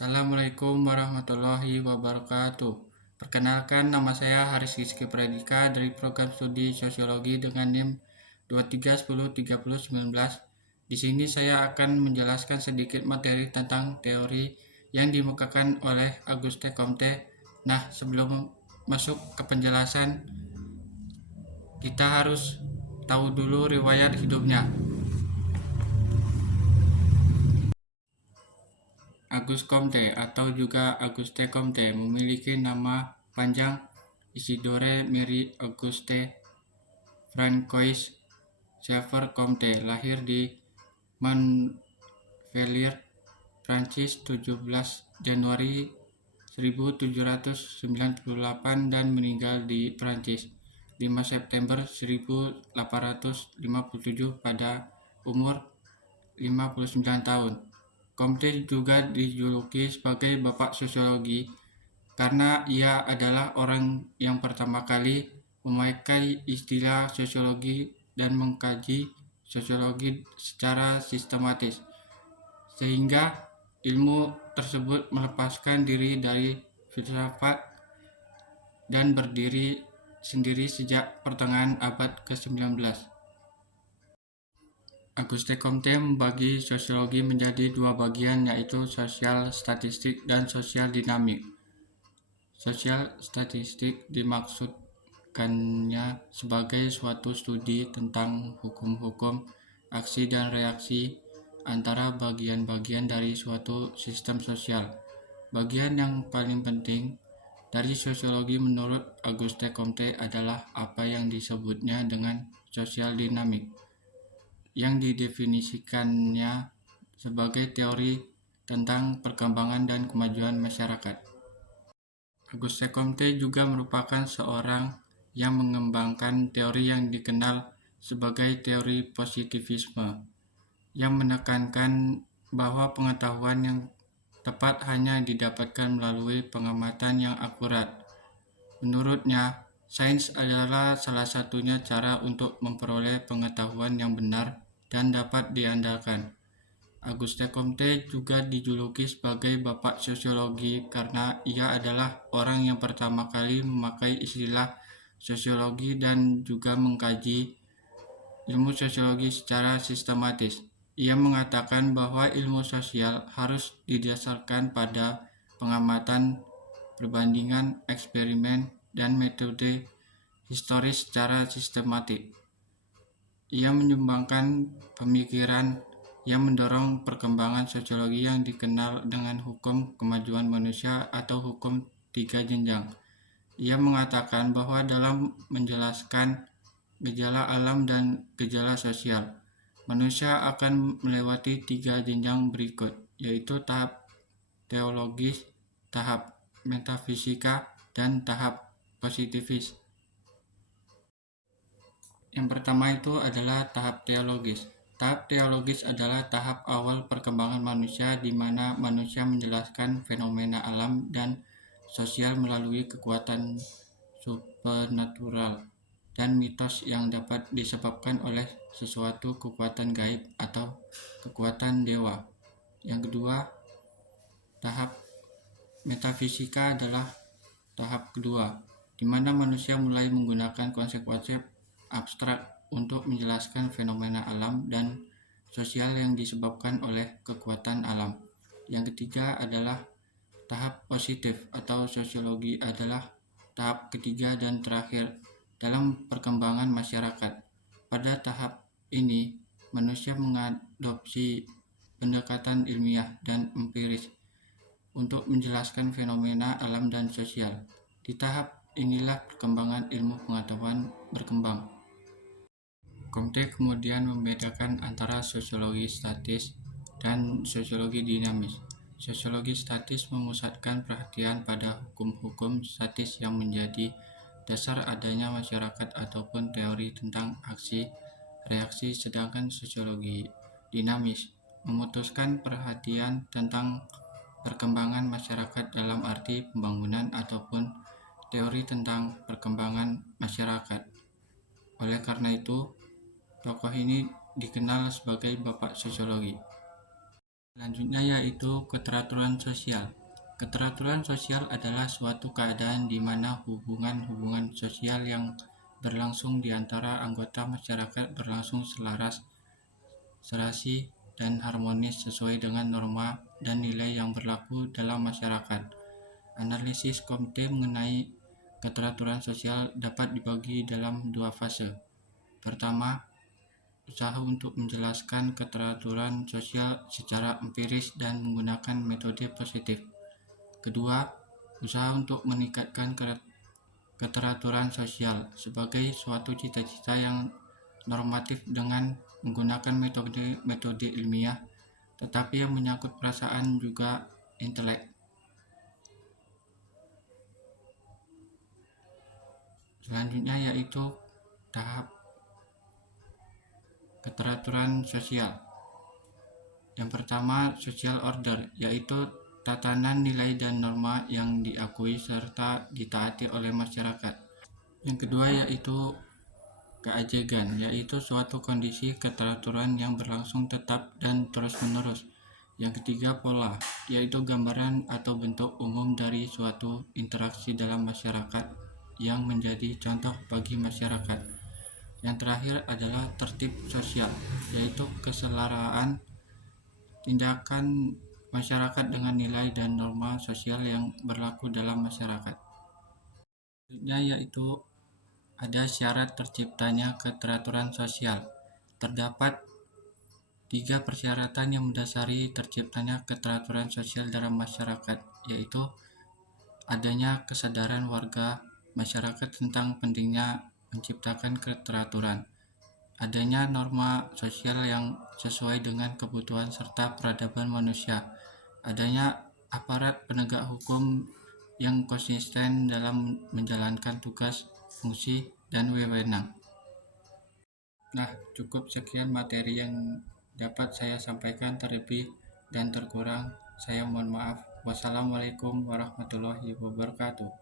Assalamualaikum warahmatullahi wabarakatuh. Perkenalkan, nama saya Haris Rizky Pradika dari program studi Sosiologi dengan NIM 23103019. Di sini saya akan menjelaskan sedikit materi tentang teori yang dimukakan oleh Auguste Comte. Nah, sebelum masuk ke penjelasan, kita harus tahu dulu riwayat hidupnya. Auguste Comte atau juga Auguste Comte memiliki nama panjang Isidore Marie Auguste Francois Xavier Comte, lahir di Montpellier, Prancis 17 Januari 1798 dan meninggal di Prancis 5 September 1857 pada umur 59 tahun. Comte juga dijuluki sebagai Bapak Sosiologi karena ia adalah orang yang pertama kali memakai istilah sosiologi dan mengkaji sosiologi secara sistematis, sehingga ilmu tersebut melepaskan diri dari filsafat dan berdiri sendiri sejak pertengahan abad ke-19. Auguste Comte membagi sosiologi menjadi dua bagian, yaitu sosial statistik dan sosial dinamik. Sosial statistik dimaksudkannya sebagai suatu studi tentang hukum-hukum, aksi dan reaksi antara bagian-bagian dari suatu sistem sosial. Bagian yang paling penting dari sosiologi menurut Auguste Comte adalah apa yang disebutnya dengan sosial dinamik, yang didefinisikannya sebagai teori tentang perkembangan dan kemajuan masyarakat. Auguste Comte juga merupakan seorang yang mengembangkan teori yang dikenal sebagai teori positivisme, yang menekankan bahwa pengetahuan yang tepat hanya didapatkan melalui pengamatan yang akurat. Menurutnya, sains adalah salah satunya cara untuk memperoleh pengetahuan yang benar dan dapat diandalkan. Auguste Comte juga dijuluki sebagai Bapak Sosiologi karena ia adalah orang yang pertama kali memakai istilah sosiologi dan juga mengkaji ilmu sosiologi secara sistematis. Ia mengatakan bahwa ilmu sosial harus didasarkan pada pengamatan, perbandingan, eksperimen, dan metode historis secara sistematik. Ia menyumbangkan pemikiran yang mendorong perkembangan sosiologi yang dikenal dengan hukum kemajuan manusia atau hukum 3 jenjang. Ia mengatakan bahwa dalam menjelaskan gejala alam dan gejala sosial, manusia akan melewati 3 jenjang berikut, yaitu tahap teologis, tahap metafisika, dan tahap positivis. Yang pertama itu adalah tahap teologis. Tahap teologis adalah tahap awal perkembangan manusia di mana manusia menjelaskan fenomena alam dan sosial melalui kekuatan supernatural dan mitos yang dapat disebabkan oleh sesuatu kekuatan gaib atau kekuatan dewa. Yang kedua, tahap metafisika adalah tahap kedua, di mana manusia mulai menggunakan konsep-konsep abstrak untuk menjelaskan fenomena alam dan sosial yang disebabkan oleh kekuatan alam. Yang ketiga adalah tahap positif atau sosiologi adalah tahap ketiga dan terakhir dalam perkembangan masyarakat. Pada tahap ini, manusia mengadopsi pendekatan ilmiah dan empiris untuk menjelaskan fenomena alam dan sosial. Di tahap inilah perkembangan ilmu pengetahuan berkembang. Comte kemudian membedakan antara sosiologi statis dan sosiologi dinamis. Sosiologi statis memusatkan perhatian pada hukum-hukum statis yang menjadi dasar adanya masyarakat ataupun teori tentang aksi reaksi, sedangkan sosiologi dinamis memutuskan perhatian tentang perkembangan masyarakat dalam arti pembangunan ataupun teori tentang perkembangan masyarakat. Oleh karena itu, tokoh ini dikenal sebagai Bapak Sosiologi. Selanjutnya yaitu keteraturan sosial. Keteraturan sosial adalah suatu keadaan di mana hubungan-hubungan sosial yang berlangsung di antara anggota masyarakat berlangsung selaras, serasi, dan harmonis sesuai dengan norma dan nilai yang berlaku dalam masyarakat. Analisis Comte mengenai keteraturan sosial dapat dibagi dalam dua fase. Pertama, usaha untuk menjelaskan keteraturan sosial secara empiris dan menggunakan metode positif. Kedua, usaha untuk meningkatkan keteraturan sosial sebagai suatu cita-cita yang normatif dengan menggunakan metode ilmiah, tetapi yang menyangkut perasaan juga intelek. Selanjutnya yaitu tahap keteraturan sosial. Yang pertama, social order, yaitu tatanan nilai dan norma yang diakui serta ditaati oleh masyarakat. Yang kedua yaitu keajegan, yaitu suatu kondisi keteraturan yang berlangsung tetap dan terus-menerus. Yang ketiga, pola, yaitu gambaran atau bentuk umum dari suatu interaksi dalam masyarakat yang menjadi contoh bagi masyarakat. Yang terakhir adalah tertib sosial, yaitu keselaraan tindakan masyarakat dengan nilai dan norma sosial yang berlaku dalam masyarakat. Selanjutnya yaitu ada syarat terciptanya keteraturan sosial. Terdapat 3 persyaratan yang mendasari terciptanya keteraturan sosial dalam masyarakat, yaitu adanya kesadaran warga masyarakat tentang pentingnya menciptakan keteraturan, adanya norma sosial yang sesuai dengan kebutuhan serta peradaban manusia, adanya aparat penegak hukum yang konsisten dalam menjalankan tugas, fungsi, dan wewenang. Nah, cukup sekian materi yang dapat saya sampaikan, terlebih dan terkurang saya mohon maaf. Wassalamualaikum warahmatullahi wabarakatuh.